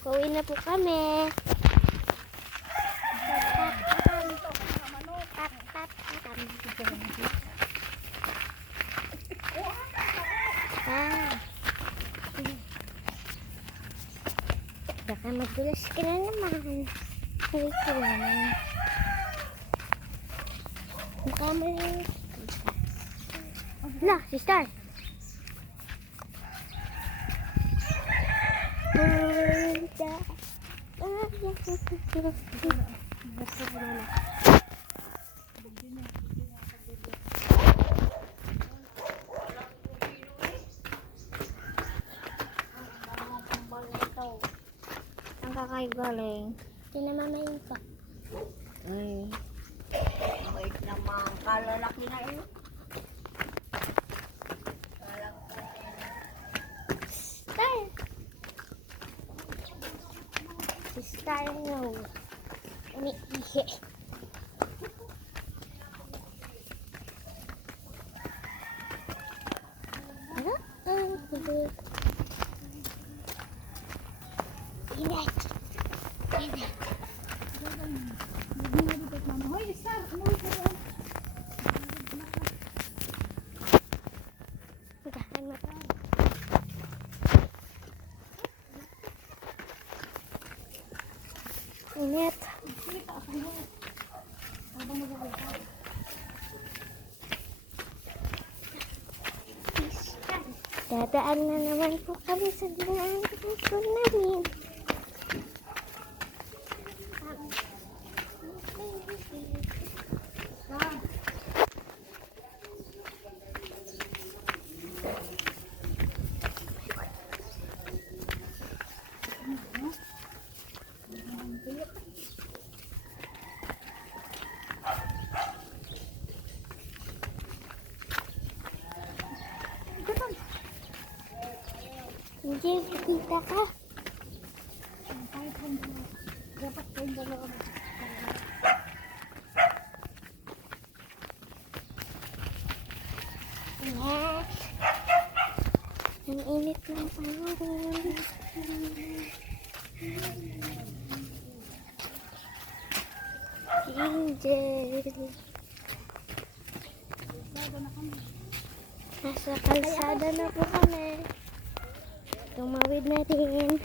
Pauwi na po kami. Baka magulas ka na naman. Halik ka naman. Mukha mo rin. Hala, sister. Ang kakaigaling. Tinamamayin pa. Ay. Wait naman. Kalalaki na yun. Star. Si Star no. Umiihi. Ano? Ang hubog. Inat. Inat. Hoy, Star! Umuwi ka doon. Pagkakan mo. Inat. Dadaan na naman po kami sa dinaan ko namin. Hindi, kita ka. Dapat kayong dalawa. Yes. Ang init ng panahon. Angel. Nasa kalsada na po kami. Tumawid na din.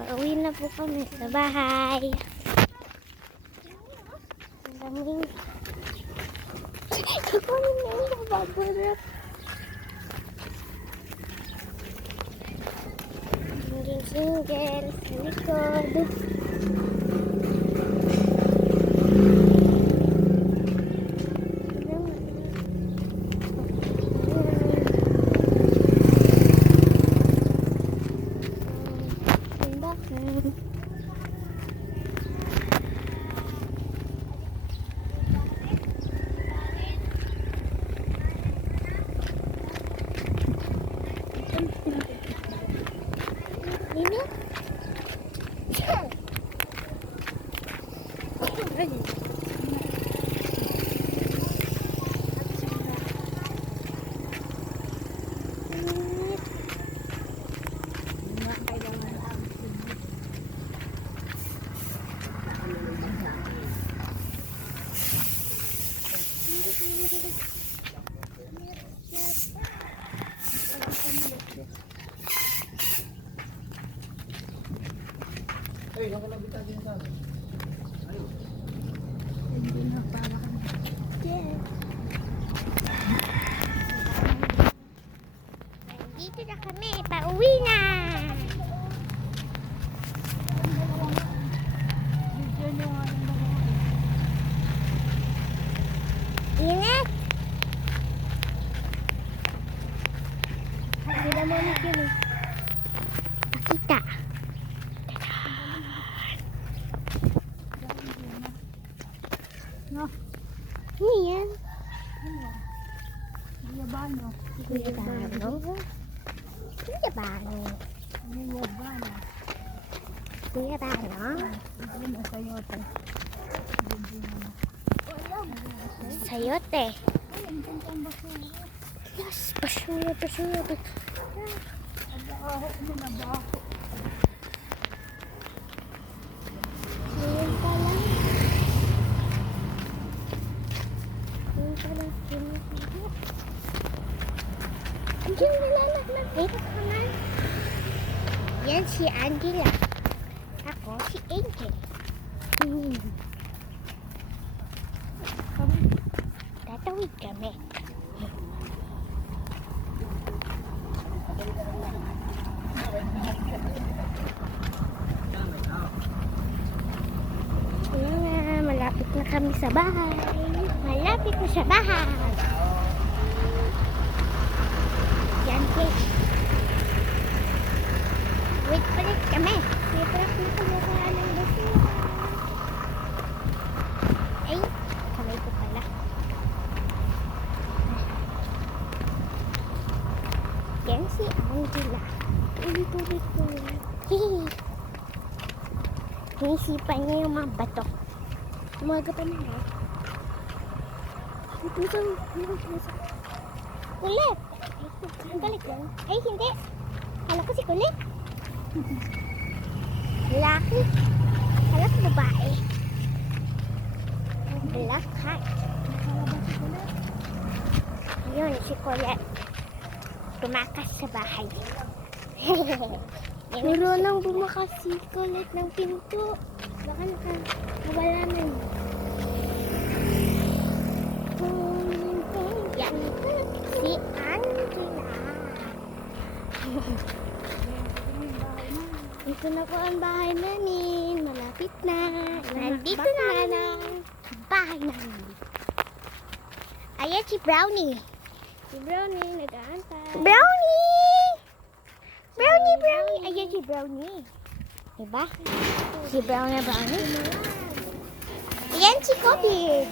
Pauwi na po kami sa bahay. Ang daming... Ikunin na yung nababarat. Naging single sa likod. Ini? Hey, nakalabit tayo sa akin. Ayun. Hindi na para kami. Dito na kami, pauwi na. Ingat. Hindi naman yun. Pakita. No, Ano yan? Yabano. Yabano? Yabano? Yabano. Yabano? Hindi na sayote. Sayote. Ay, ang ganda ang basura. Yes, basura, basura, basura. Nabaho mo, nabaho. Ngayon pa lang. Ngayon pa lang. Andiyan nilalaglag. Dito ka naman. Yan si Angela. Ako si Angel. Tatawid kami. Ayan na, malapit na kami sa bahay. Malapit na sa bahay. Yan, guys. Wait pa rin kami. May truck na kumukuha ng basura. Ay, kamay ko pala. Yan si Angela. Ulit-ulit ko yan. Hihi. Naisipan niya yung mga bato. Umaga pa naman. Puso. Kulit. Ang galit lang. Ay, hindi. Kala ko si Kulit. Laki. Kala ko babae. Black hat. Yun, si Kulit. Tumakas sa bahay. Marunong bumakas si Kulit ng pinto. Baka nawala na yun. Yan si Angela. Ito na po ang bahay namin. Malapit na. Nandito na ang bahay namin. Ayan si Brownie. Si Brownie, nag-aantay. Brownie! Brownie, Brownie! Ayan si Brownie. Diba? Si Brownie. Ayan si Kobe.